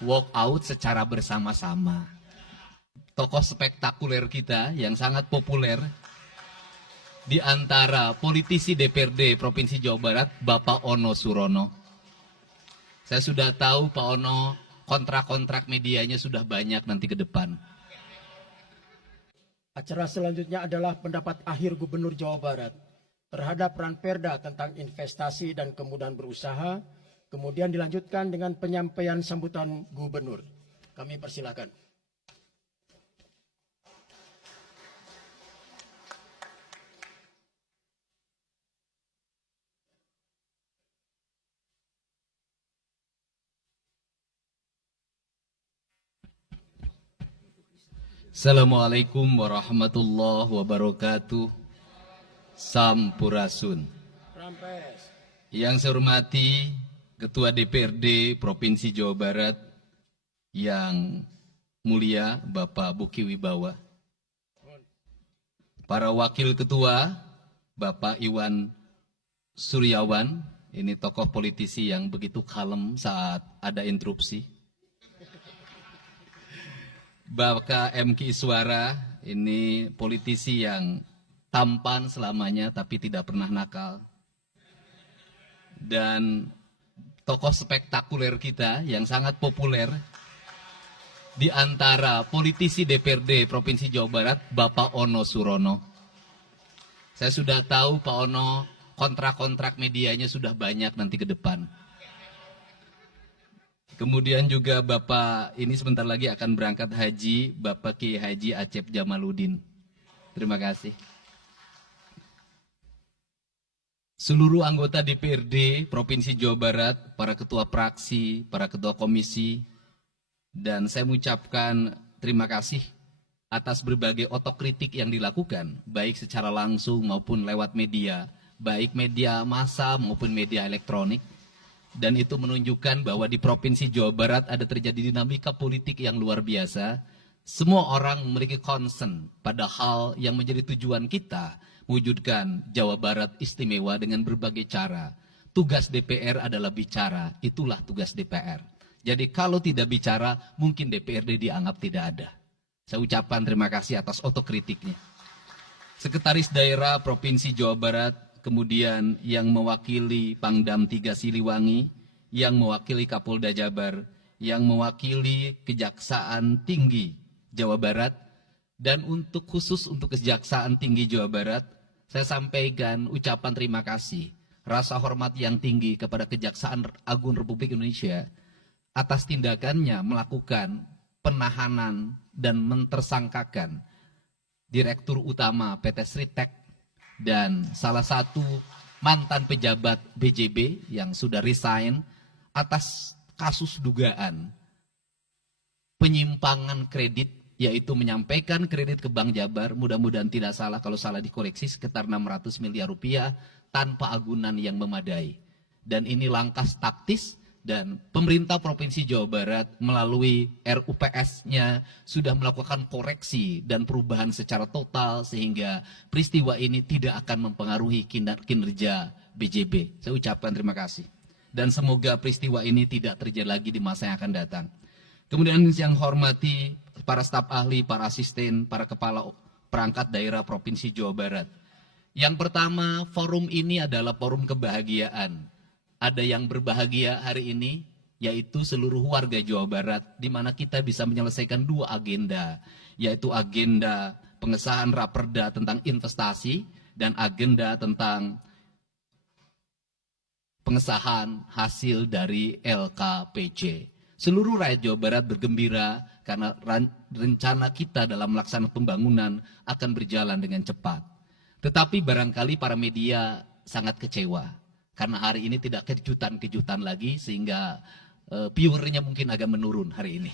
walk out secara bersama-sama. Tokoh spektakuler kita yang sangat populer di antara politisi DPRD Provinsi Jawa Barat, Bapak Ono Surono. Saya sudah tahu Pak Ono, kontrak-kontrak medianya sudah banyak nanti ke depan. Acara selanjutnya adalah pendapat akhir Gubernur Jawa Barat terhadap Ranperda tentang investasi dan kemudahan berusaha, kemudian dilanjutkan dengan penyampaian sambutan Gubernur. Kami persilakan. Assalamualaikum warahmatullahi wabarakatuh. Sampurasun. Rampes. Yang saya hormati Ketua DPRD Provinsi Jawa Barat yang mulia Bapak Buki Wibawa, para wakil ketua Bapak Iwan Suryawan, ini tokoh politisi yang begitu kalem saat ada interupsi. Bapak M.Ki Iswara, ini politisi yang tampan selamanya tapi tidak pernah nakal. Dan tokoh spektakuler kita yang sangat populer di antara politisi DPRD Provinsi Jawa Barat, Bapak Ono Surono. Saya sudah tahu Pak Ono, kontrak-kontrak medianya sudah banyak nanti ke depan. Kemudian juga Bapak ini sebentar lagi akan berangkat haji, Bapak Ki Haji Acep Jamaluddin. Terima kasih. Seluruh anggota DPRD Provinsi Jawa Barat, para ketua fraksi, para ketua komisi, dan saya mengucapkan terima kasih atas berbagai otokritik yang dilakukan, baik secara langsung maupun lewat media, baik media massa maupun media elektronik. Dan itu menunjukkan bahwa di Provinsi Jawa Barat ada terjadi dinamika politik yang luar biasa. Semua orang memiliki concern pada hal yang menjadi tujuan kita, mewujudkan Jawa Barat istimewa dengan berbagai cara. Tugas DPR adalah bicara, itulah tugas DPR. Jadi kalau tidak bicara, mungkin DPRD dianggap tidak ada. Saya ucapkan terima kasih atas otokritiknya. Sekretaris Daerah Provinsi Jawa Barat, kemudian yang mewakili Pangdam 3 Siliwangi, yang mewakili Kapolda Jabar, yang mewakili Kejaksaan Tinggi Jawa Barat, dan khusus untuk Kejaksaan Tinggi Jawa Barat, saya sampaikan ucapan terima kasih, rasa hormat yang tinggi kepada Kejaksaan Agung Republik Indonesia atas tindakannya melakukan penahanan dan mentersangkakan Direktur Utama PT Sritek dan salah satu mantan pejabat BJB yang sudah resign atas kasus dugaan penyimpangan kredit, yaitu menyampaikan kredit ke Bank Jabar, mudah-mudahan tidak salah, kalau salah dikoreksi, sekitar 600 miliar rupiah tanpa agunan yang memadai. Dan ini langkah taktis, dan pemerintah Provinsi Jawa Barat melalui RUPS-nya sudah melakukan koreksi dan perubahan secara total sehingga peristiwa ini tidak akan mempengaruhi kinerja BJB. Saya ucapkan terima kasih. Dan semoga peristiwa ini tidak terjadi lagi di masa yang akan datang. Kemudian yang hormati para staf ahli, para asisten, para kepala perangkat daerah Provinsi Jawa Barat. Yang pertama, forum ini adalah forum kebahagiaan. Ada yang berbahagia hari ini, yaitu seluruh warga Jawa Barat, di mana kita bisa menyelesaikan dua agenda, yaitu agenda pengesahan Raperda tentang investasi dan agenda tentang pengesahan hasil dari LKPJ. Seluruh rakyat Jawa Barat bergembira karena rencana kita dalam melaksanakan pembangunan akan berjalan dengan cepat. Tetapi barangkali para media sangat kecewa. Karena hari ini tidak kejutan-kejutan lagi sehingga viewernya mungkin agak menurun hari ini.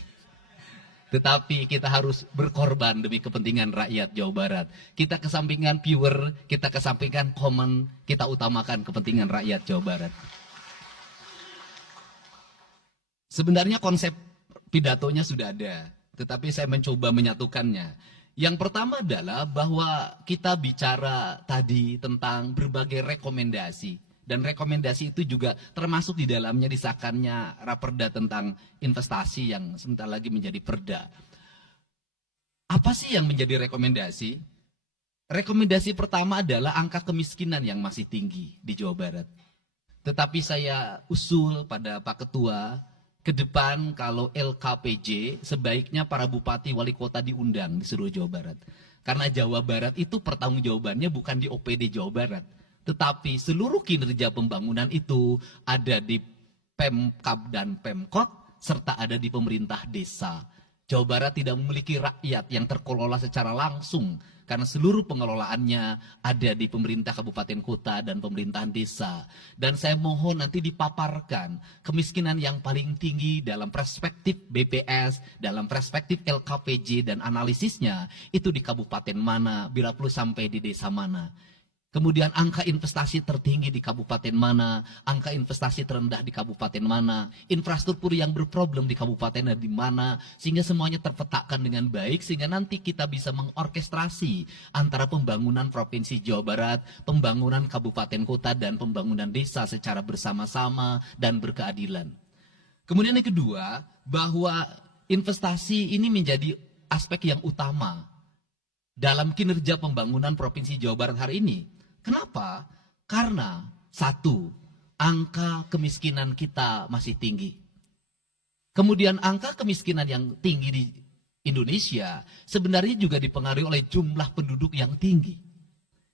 Tetapi kita harus berkorban demi kepentingan rakyat Jawa Barat. Kita kesampingkan viewer, kita kesampingkan komen, kita utamakan kepentingan rakyat Jawa Barat. Sebenarnya konsep pidatonya sudah ada, tetapi saya mencoba menyatukannya. Yang pertama adalah bahwa kita bicara tadi tentang berbagai rekomendasi Dan rekomendasi itu juga termasuk di dalamnya disahkannya Raperda tentang investasi yang sebentar lagi menjadi perda. Apa sih yang menjadi rekomendasi? Rekomendasi pertama adalah angka kemiskinan yang masih tinggi di Jawa Barat. Tetapi saya usul pada Pak Ketua, ke depan kalau LKPJ sebaiknya para bupati wali kota diundang di seluruh Jawa Barat. Karena Jawa Barat itu pertanggungjawabannya bukan di OPD Jawa Barat. Tetapi seluruh kinerja pembangunan itu ada di Pemkab dan Pemkot, serta ada di pemerintah desa. Jawa Barat tidak memiliki rakyat yang terkelola secara langsung, karena seluruh pengelolaannya ada di pemerintah kabupaten kota dan pemerintahan desa. Dan saya mohon nanti dipaparkan kemiskinan yang paling tinggi dalam perspektif BPS, dalam perspektif LKPJ dan analisisnya, itu di kabupaten mana, bila perlu sampai di desa mana. Kemudian angka investasi tertinggi di kabupaten mana, angka investasi terendah di kabupaten mana, infrastruktur yang berproblem di kabupaten di mana, sehingga semuanya terpetakan dengan baik, sehingga nanti kita bisa mengorkestrasi antara pembangunan Provinsi Jawa Barat, pembangunan kabupaten kota, dan pembangunan desa secara bersama-sama dan berkeadilan. Kemudian yang kedua, bahwa investasi ini menjadi aspek yang utama dalam kinerja pembangunan Provinsi Jawa Barat hari ini. Kenapa? Karena satu, angka kemiskinan kita masih tinggi. Kemudian angka kemiskinan yang tinggi di Indonesia sebenarnya juga dipengaruhi oleh jumlah penduduk yang tinggi.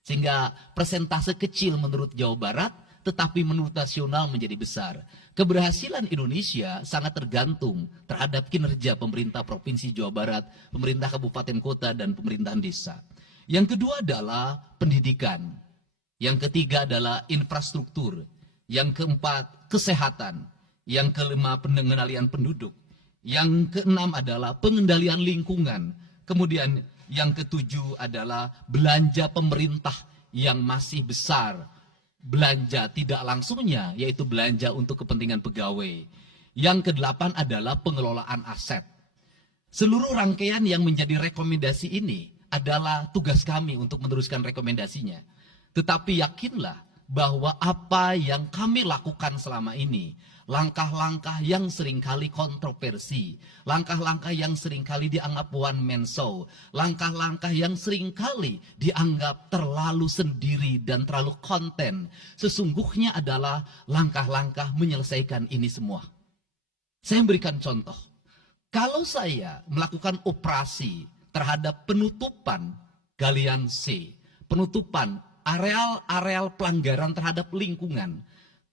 Sehingga persentase kecil menurut Jawa Barat, tetapi menurut nasional menjadi besar. Keberhasilan Indonesia sangat tergantung terhadap kinerja pemerintah Provinsi Jawa Barat, pemerintah kabupaten kota, dan pemerintahan desa. Yang kedua adalah pendidikan. Yang ketiga adalah infrastruktur. Yang keempat, kesehatan. Yang kelima, pengendalian penduduk. Yang keenam adalah pengendalian lingkungan. Kemudian yang ketujuh adalah belanja pemerintah yang masih besar. Belanja tidak langsungnya, yaitu belanja untuk kepentingan pegawai. Yang kedelapan adalah pengelolaan aset. Seluruh rangkaian yang menjadi rekomendasi ini adalah tugas kami untuk meneruskan rekomendasinya. Tetapi yakinlah bahwa apa yang kami lakukan selama ini, langkah-langkah yang seringkali kontroversi, langkah-langkah yang seringkali dianggap one man show, langkah-langkah yang seringkali dianggap terlalu sendiri dan terlalu konten, sesungguhnya adalah langkah-langkah menyelesaikan ini semua. Saya berikan contoh. Kalau saya melakukan operasi terhadap penutupan galian C, penutupan areal-areal pelanggaran terhadap lingkungan,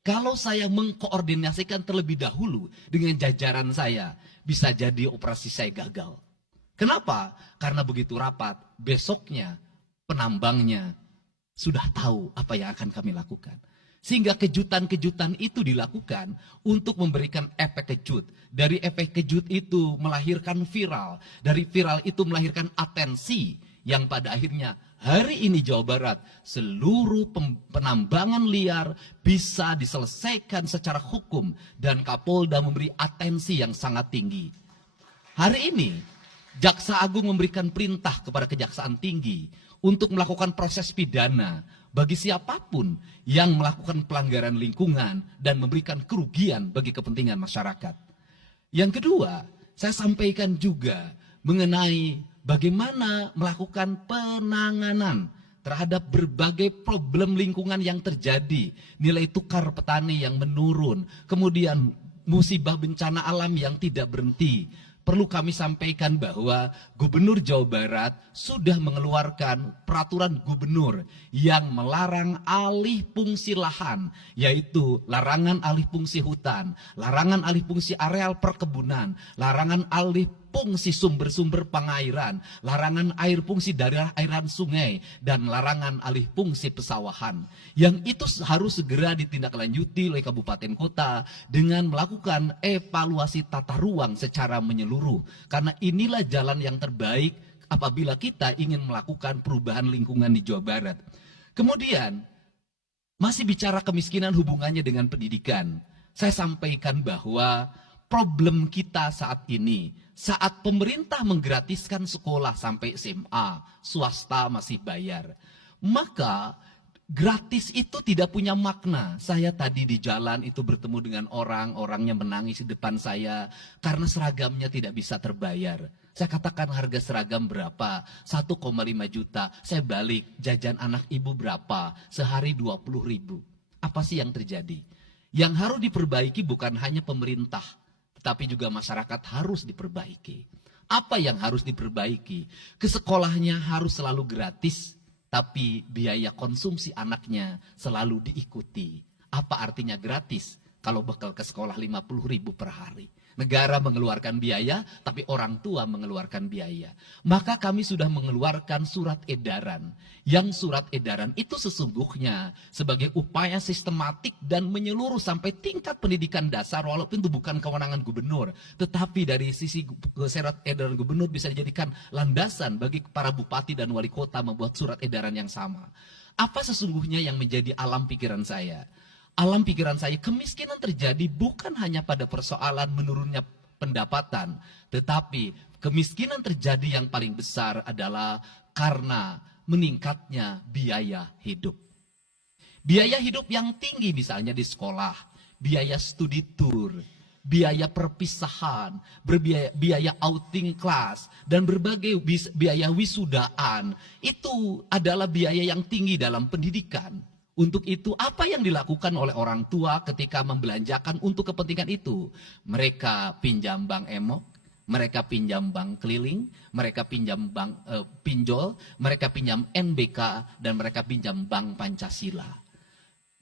kalau saya mengkoordinasikan terlebih dahulu dengan jajaran saya, bisa jadi operasi saya gagal. Kenapa? Karena begitu rapat, besoknya penambangnya sudah tahu apa yang akan kami lakukan. Sehingga kejutan-kejutan itu dilakukan untuk memberikan efek kejut. Dari efek kejut itu melahirkan viral. Dari viral itu melahirkan atensi yang pada akhirnya hari ini Jawa Barat seluruh penambangan liar bisa diselesaikan secara hukum dan Kapolda memberi atensi yang sangat tinggi. Hari ini Jaksa Agung memberikan perintah kepada Kejaksaan Tinggi untuk melakukan proses pidana bagi siapapun yang melakukan pelanggaran lingkungan dan memberikan kerugian bagi kepentingan masyarakat. Yang kedua, saya sampaikan juga mengenai bagaimana melakukan penanganan terhadap berbagai problem lingkungan yang terjadi. Nilai tukar petani yang menurun, kemudian musibah bencana alam yang tidak berhenti. Perlu kami sampaikan bahwa Gubernur Jawa Barat sudah mengeluarkan peraturan gubernur yang melarang alih fungsi lahan, yaitu larangan alih fungsi hutan, larangan alih fungsi areal perkebunan, larangan alih fungsi sumber-sumber pengairan, larangan air fungsi dari airan sungai, dan larangan alih fungsi pesawahan. Yang itu harus segera ditindaklanjuti oleh kabupaten kota dengan melakukan evaluasi tata ruang secara menyeluruh. Karena inilah jalan yang terbaik apabila kita ingin melakukan perubahan lingkungan di Jawa Barat. Kemudian, masih bicara kemiskinan hubungannya dengan pendidikan. Saya sampaikan bahwa problem kita saat ini, saat pemerintah menggratiskan sekolah sampai SMA, swasta masih bayar. Maka Gratis itu tidak punya makna. Saya tadi di jalan itu bertemu dengan orang, orangnya menangis di depan saya karena seragamnya tidak bisa terbayar. Saya katakan harga seragam berapa? 1,5 juta. Saya balik, jajan anak ibu berapa? Sehari 20.000. Apa sih yang terjadi? Yang harus diperbaiki bukan hanya pemerintah, tetapi juga masyarakat harus diperbaiki. Apa yang harus diperbaiki? Ke sekolahnya harus selalu gratis, tapi biaya konsumsi anaknya selalu diikuti. Apa artinya gratis? Kalau bekal ke sekolah 50.000 per hari. Negara mengeluarkan biaya, tapi orang tua mengeluarkan biaya. Maka kami sudah mengeluarkan surat edaran. Yang surat edaran itu sesungguhnya sebagai upaya sistematik dan menyeluruh sampai tingkat pendidikan dasar, walaupun itu bukan kewenangan gubernur. Tetapi dari sisi surat edaran gubernur bisa dijadikan landasan bagi para bupati dan wali kota membuat surat edaran yang sama. Apa sesungguhnya yang menjadi alam pikiran saya? Alam pikiran saya, kemiskinan terjadi bukan hanya pada persoalan menurunnya pendapatan, tetapi kemiskinan terjadi yang paling besar adalah karena meningkatnya biaya hidup. Biaya hidup yang tinggi misalnya di sekolah, biaya studi tour, biaya perpisahan, biaya outing kelas, dan berbagai biaya wisudaan, itu adalah biaya yang tinggi dalam pendidikan. Untuk itu, apa yang dilakukan oleh orang tua ketika membelanjakan untuk kepentingan itu? Mereka pinjam bank emok, mereka pinjam bank keliling, mereka pinjam bank pinjol, mereka pinjam NBK, dan mereka pinjam bank Pancasila.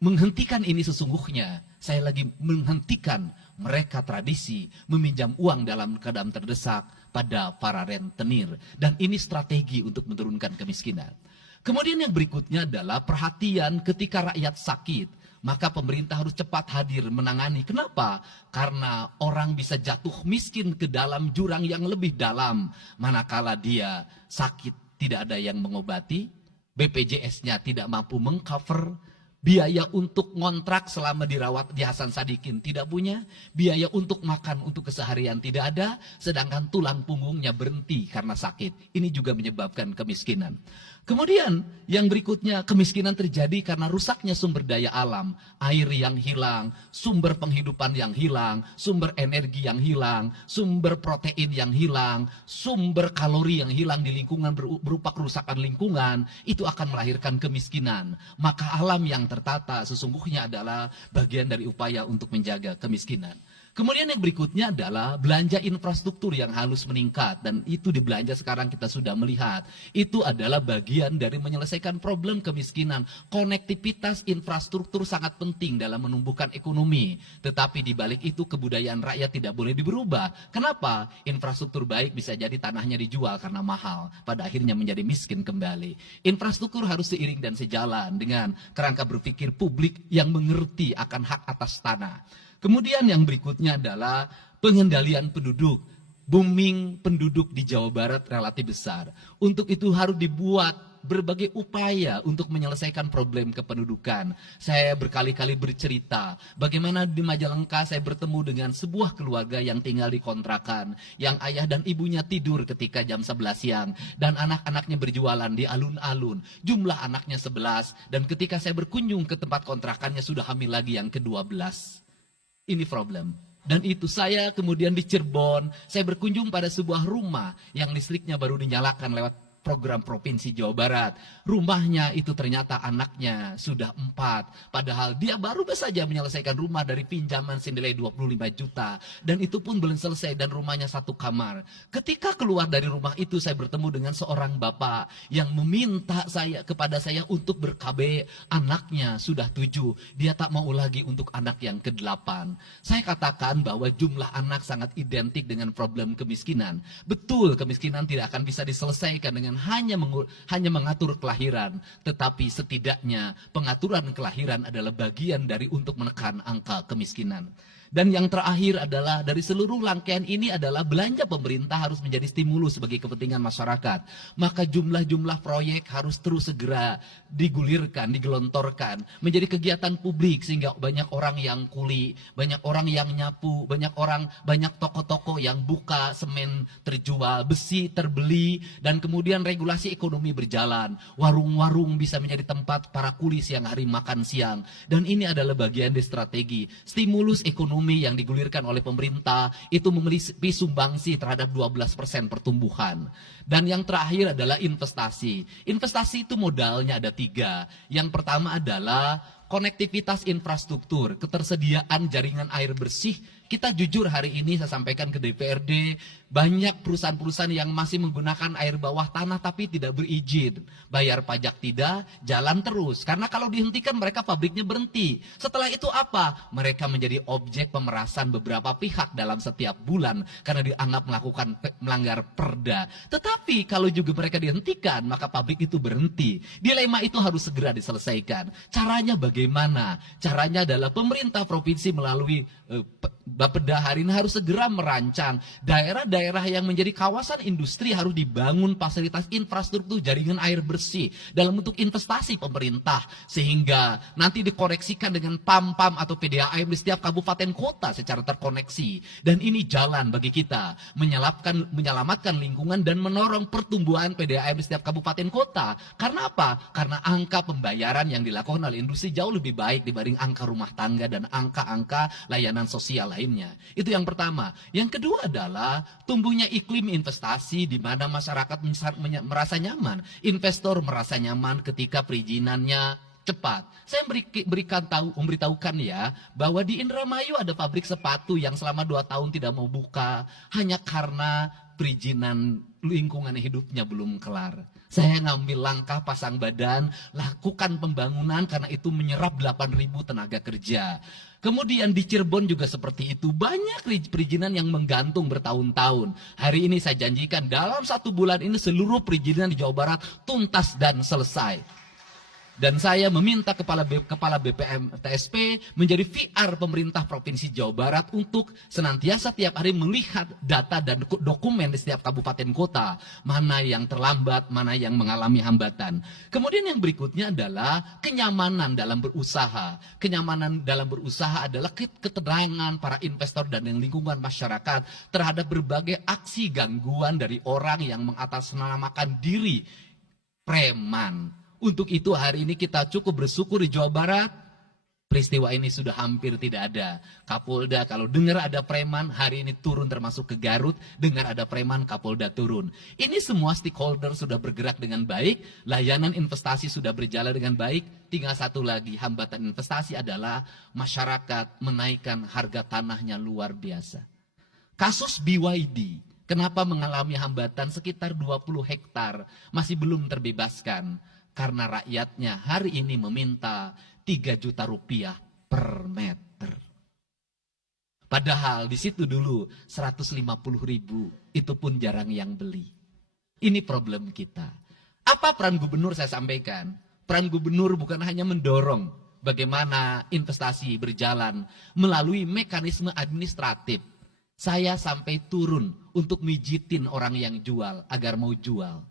Menghentikan ini sesungguhnya, saya lagi menghentikan mereka tradisi meminjam uang dalam keadaan terdesak pada para rentenir. Dan ini strategi untuk menurunkan kemiskinan. Kemudian yang berikutnya adalah perhatian ketika rakyat sakit. Maka pemerintah harus cepat hadir menangani. Kenapa? Karena orang bisa jatuh miskin ke dalam jurang yang lebih dalam. Manakala dia sakit tidak ada yang mengobati, BPJS-nya tidak mampu mengcover, biaya untuk ngontrak selama dirawat di Hasan Sadikin tidak punya, biaya untuk makan untuk keseharian tidak ada, sedangkan tulang punggungnya berhenti karena sakit. Ini juga menyebabkan kemiskinan. Kemudian yang berikutnya, kemiskinan terjadi karena rusaknya sumber daya alam, air yang hilang, sumber penghidupan yang hilang, sumber energi yang hilang, sumber protein yang hilang, sumber kalori yang hilang di lingkungan berupa kerusakan lingkungan, itu akan melahirkan kemiskinan. Maka alam yang tertata sesungguhnya adalah bagian dari upaya untuk menjaga kemiskinan. Kemudian yang berikutnya adalah belanja infrastruktur yang harus meningkat, dan itu di belanja sekarang kita sudah melihat. Itu adalah bagian dari menyelesaikan problem kemiskinan. Konektivitas infrastruktur sangat penting dalam menumbuhkan ekonomi, tetapi di balik itu kebudayaan rakyat tidak boleh berubah. Kenapa? Infrastruktur baik bisa jadi tanahnya dijual karena mahal, pada akhirnya menjadi miskin kembali. Infrastruktur harus seiring dan sejalan dengan kerangka berpikir publik yang mengerti akan hak atas tanah. Kemudian yang berikutnya adalah pengendalian penduduk. Booming penduduk di Jawa Barat relatif besar. Untuk itu harus dibuat berbagai upaya untuk menyelesaikan problem kependudukan. Saya berkali-kali bercerita bagaimana di Majalengka saya bertemu dengan sebuah keluarga yang tinggal di kontrakan, yang ayah dan ibunya tidur ketika jam 11 siang dan anak-anaknya berjualan di alun-alun. Jumlah anaknya 11, dan ketika saya berkunjung ke tempat kontrakannya sudah hamil lagi yang ke-12. Ini problem. Dan itu saya kemudian di Cirebon, saya berkunjung pada sebuah rumah yang listriknya baru dinyalakan lewat program Provinsi Jawa Barat. Rumahnya itu ternyata anaknya sudah 4. Padahal dia baru saja menyelesaikan rumah dari pinjaman senilai 25 juta. Dan itu pun belum selesai dan rumahnya 1 kamar. Ketika keluar dari rumah itu saya bertemu dengan seorang bapak yang meminta kepada saya untuk ber-KB. Anaknya sudah 7. Dia tak mau lagi untuk anak yang ke-8. Saya katakan bahwa jumlah anak sangat identik dengan problem kemiskinan. Betul, kemiskinan tidak akan bisa diselesaikan dengan hanya mengatur kelahiran, tetapi setidaknya pengaturan kelahiran adalah bagian dari untuk menekan angka kemiskinan. Dan yang terakhir adalah dari seluruh rangkaian ini adalah belanja pemerintah harus menjadi stimulus sebagai kepentingan masyarakat. Maka jumlah-jumlah proyek harus terus segera digulirkan, digelontorkan menjadi kegiatan publik sehingga banyak orang yang kuli, banyak orang yang nyapu, banyak toko-toko yang buka, semen terjual, besi terbeli, dan kemudian regulasi ekonomi berjalan. Warung-warung bisa menjadi tempat para kuli siang hari makan siang. Dan ini adalah bagian dari strategi stimulus ekonomi yang digulirkan oleh pemerintah itu memiliki sumbangsi terhadap 12% pertumbuhan. Dan yang terakhir adalah investasi. Investasi itu modalnya ada 3. Yang pertama adalah konektivitas infrastruktur, ketersediaan jaringan air bersih. Kita jujur hari ini saya sampaikan ke DPRD, banyak perusahaan-perusahaan yang masih menggunakan air bawah tanah tapi tidak berizin. Bayar pajak tidak, jalan terus. Karena kalau dihentikan mereka pabriknya berhenti. Setelah itu apa? Mereka menjadi objek pemerasan beberapa pihak dalam setiap bulan karena dianggap melanggar perda. Tetapi kalau juga mereka dihentikan, maka pabrik itu berhenti. Dilema itu harus segera diselesaikan. Caranya bagaimana? Caranya adalah pemerintah provinsi melalui Bapeda hari ini harus segera merancang daerah-daerah yang menjadi kawasan industri harus dibangun fasilitas infrastruktur jaringan air bersih dalam bentuk investasi pemerintah sehingga nanti dikoreksikan dengan PAM-PAM atau PDAM di setiap kabupaten kota secara terkoneksi. Dan ini jalan bagi kita menyelamatkan lingkungan dan menorong pertumbuhan PDAM di setiap kabupaten kota. Karena apa? Karena angka pembayaran yang dilakukan oleh industri jauh lebih baik dibanding angka rumah tangga dan angka-angka layanan sosial lainnya. Itu yang pertama. Yang kedua adalah tumbuhnya iklim investasi di mana masyarakat merasa nyaman. Investor merasa nyaman ketika perizinannya cepat. Saya memberitahukan ya bahwa di Indramayu ada pabrik sepatu yang selama 2 tahun tidak mau buka hanya karena perizinan lingkungan hidupnya belum kelar. Saya ngambil langkah pasang badan, lakukan pembangunan karena itu menyerap 8.000 tenaga kerja. Kemudian di Cirebon juga seperti itu. Banyak perizinan yang menggantung bertahun-tahun. Hari ini saya janjikan dalam 1 bulan ini seluruh perizinan di Jawa Barat tuntas dan selesai. Dan saya meminta kepala BPM TSP menjadi VR pemerintah Provinsi Jawa Barat untuk senantiasa tiap hari melihat data dan dokumen di setiap kabupaten kota. Mana yang terlambat, mana yang mengalami hambatan. Kemudian yang berikutnya adalah kenyamanan dalam berusaha. Kenyamanan dalam berusaha adalah keterangan para investor dan lingkungan masyarakat terhadap berbagai aksi gangguan dari orang yang mengatasnamakan diri preman. Untuk itu hari ini kita cukup bersyukur di Jawa Barat, peristiwa ini sudah hampir tidak ada. Kapolda kalau dengar ada preman, hari ini turun termasuk ke Garut, dengar ada preman, Kapolda turun. Ini semua stakeholder sudah bergerak dengan baik, layanan investasi sudah berjalan dengan baik, tinggal satu lagi hambatan investasi adalah masyarakat menaikkan harga tanahnya luar biasa. Kasus BYD, kenapa mengalami hambatan sekitar 20 hektar, masih belum terbebaskan. Karena rakyatnya hari ini meminta 3 juta rupiah per meter. Padahal di situ dulu 150.000, itu pun jarang yang beli. Ini problem kita. Apa peran gubernur saya sampaikan? Peran gubernur bukan hanya mendorong bagaimana investasi berjalan melalui mekanisme administratif. Saya sampai turun untuk mijitin orang yang jual agar mau jual.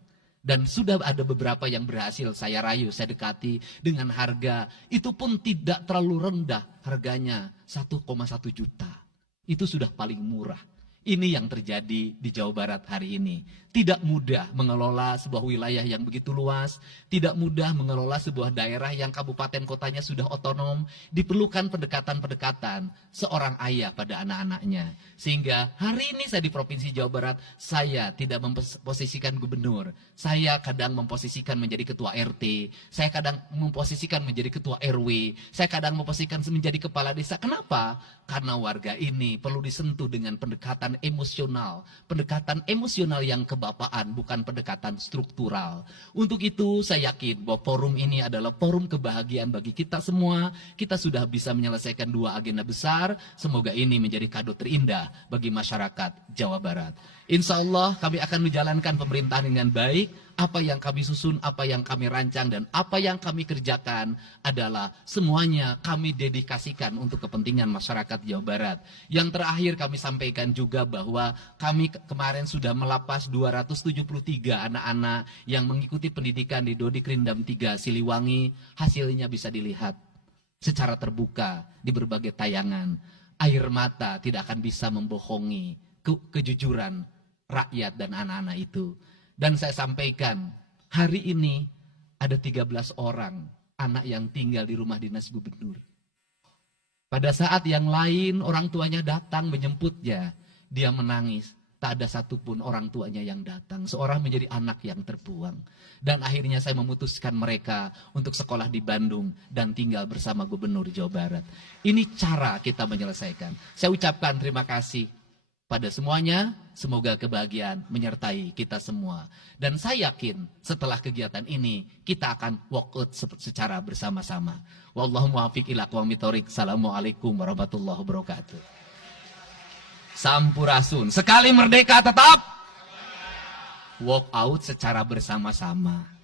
Dan sudah ada beberapa yang berhasil saya rayu, saya dekati dengan harga. Itu pun tidak terlalu rendah harganya 1,1 juta. Itu sudah paling murah. Ini yang terjadi di Jawa Barat hari ini. Tidak mudah mengelola sebuah wilayah yang begitu luas. Tidak mudah mengelola sebuah daerah yang kabupaten kotanya sudah otonom. Diperlukan pendekatan-pendekatan seorang ayah pada anak-anaknya. Sehingga hari ini saya di Provinsi Jawa Barat, saya tidak memposisikan gubernur. Saya kadang memposisikan menjadi ketua RT. Saya kadang memposisikan menjadi ketua RW. Saya kadang memposisikan menjadi kepala desa. Kenapa? Karena warga ini perlu disentuh dengan pendekatan emosional. Pendekatan emosional yang kebapaan, bukan pendekatan struktural. Untuk itu saya yakin bahwa forum ini adalah forum kebahagiaan bagi kita semua. Kita sudah bisa menyelesaikan 2 agenda besar. Semoga ini menjadi kado terindah bagi masyarakat Jawa Barat. Insya Allah kami akan menjalankan pemerintahan dengan baik. apa yang kami susun, apa yang kami rancang, dan apa yang kami kerjakan adalah semuanya kami dedikasikan untuk kepentingan masyarakat Jawa Barat. Yang terakhir kami sampaikan juga bahwa kami kemarin sudah melapas 273 anak-anak yang mengikuti pendidikan di Dodik Rindam 3 Siliwangi. Hasilnya bisa dilihat secara terbuka di berbagai tayangan. Air mata tidak akan bisa membohongi kejujuran rakyat dan anak-anak itu. Dan saya sampaikan, hari ini ada 13 orang anak yang tinggal di rumah dinas gubernur. Pada saat yang lain orang tuanya datang menjemputnya, dia menangis. Tak ada satupun orang tuanya yang datang, seorang menjadi anak yang terbuang. Dan akhirnya saya memutuskan mereka untuk sekolah di Bandung dan tinggal bersama Gubernur Jawa Barat. Ini cara kita menyelesaikan. Saya ucapkan terima kasih pada semuanya, semoga kebahagiaan menyertai kita semua. Dan saya yakin setelah kegiatan ini, kita akan walk out secara bersama-sama. Wallahu muwaffiq ila aqwamit thoriq. Assalamualaikum warahmatullahi wabarakatuh. Sampurasun. Sekali merdeka tetap walk out secara bersama-sama.